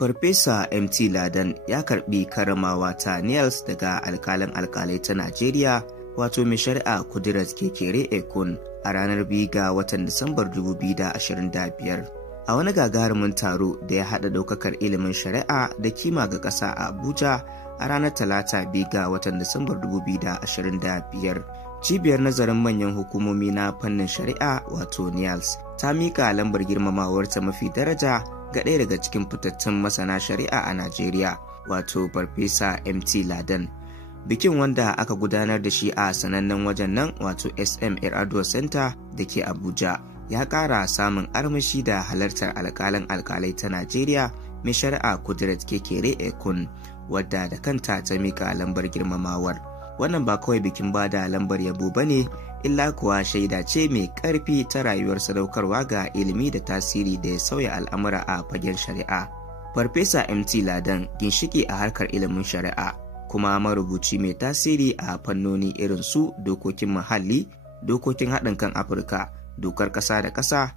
Farfesa MT Ladan ya karbi karamawa ta Niels daga alkalin alkalai ta Najeriya wato mai shari'a Kudirat Kekere Ekun a ranar 2 ga watan Disambar 2025 a wani gagarumin taro da ya haɗa ɗaukakar ilimin shari'a da kima ga ƙasa a Abuja a ranar Talata 2 ga watan Disambar 2025. Cibiyar nazarin manyan hukumomi na fannin shari'a wato NIALS ta miƙa lambar girmamawarta mafi daraja ga ɗaya daga cikin fitattun masana shari'a a Najeriya wato Farfesa MT Ladan. Bikin wanda aka gudanar da shi a sanannen wajen nan wato SM Ado Center da ke Abuja ya ƙara samun armashi da halartar alƙalan alƙalai ta Najeriya mai shari'a Kudirat Kekere Ekun wadda da kanta ta miƙa lambar girmamawar. Wannan ba kawai bikin bada lambar yabo bane illa kuwa shaida ce mai ƙarfi ta rayuwar sadaukarwa ga ilimi da tasiri da ya sauya al'amura a fagen shari'a. Farfesa MT Ladan ginshiki a harkar ilimin shari'a kuma marubuci mai tasiri a fannoni irin su dokokin muhalli, dokokin haɗin kan Afirka, dokar ƙasa da ƙasa,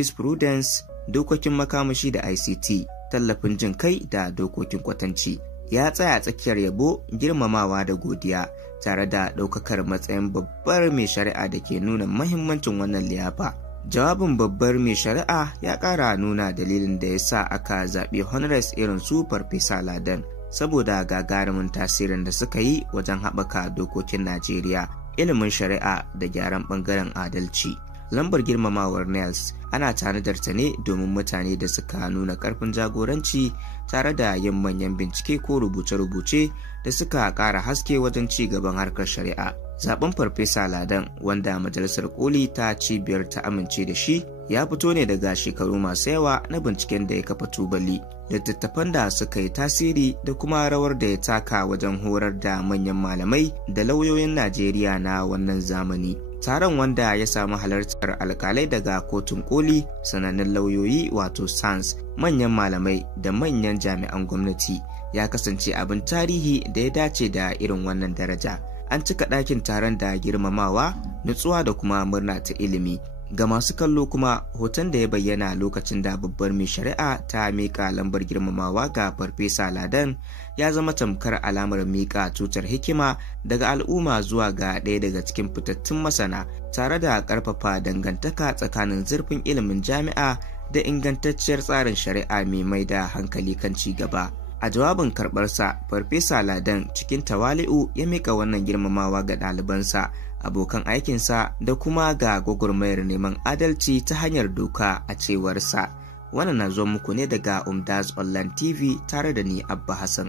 jurisprudence, dokokin makamashi da ICT, tallafin jin kai da dokokin kwatanci. Ya tsaya tsakiyar yabo, girmamawa da godiya tare da ɗaukakar matsayin babbar mai shari'a da ke nuna mahimmancin wannan liyafa. Jawabin babbar mai shari'a ya ƙara nuna dalilin da ya sa aka zaɓi honores irin su Farfesa Ladan saboda gagarumin tasirin da suka yi wajen haɓaka dokokin Najeriya, ilimin shari'a da gyaran ɓangaren adalci. Lambar girmamawar NIALS ana tanadar ta ne domin mutane da suka nuna karfin jagoranci tare da yin manyan bincike ko rubuce-rubuce da suka ƙara haske wajen ci gaban harkar shari'a. Zaben Farfesa Ladan wanda Majalisar Koli ta cibiyar ta amince da shi ya fito ne daga shekaru masu yawa na binciken da ya kafa tubali, littattafan da suka yi tasiri da kuma rawar da ya taka wajen horar da manyan malamai da lauyoyin Najeriya na wannan zamani. Taron wanda ya samu halartar alkalai daga kotun koli, sanannun lauyoyi wato SANS, manyan malamai da manyan jami'an gwamnati ya kasance abin tarihi da ya dace da irin wannan daraja. An cika ɗakin taron da girmamawa, nutsuwa da kuma murna ta ilimi. Ga masu kallo kuma hoton da ya bayyana lokacin da babbar mai shari'a ta miƙa lambar girmamawa ga Farfesa Ladan ya zama tamkar alamar miƙa tutar hikima daga al'umma zuwa ga ɗaya daga cikin fitattun masana tare da ƙarfafa dangantaka tsakanin zurfin ilimin jami'a da ingantacciyar tsarin shari'a mai mai da hankali kan ci gaba. A jawabin karɓarsa, Farfesa Ladan cikin tawali'u ya miƙa wannan girmamawa ga ɗalibansa, abokan aikinsa da kuma ga gwagwarmayar neman adalci ta hanyar doka a cewarsa. Wannan na zo muku ne daga Umdaz Online TV tare da ni Abba Hassan.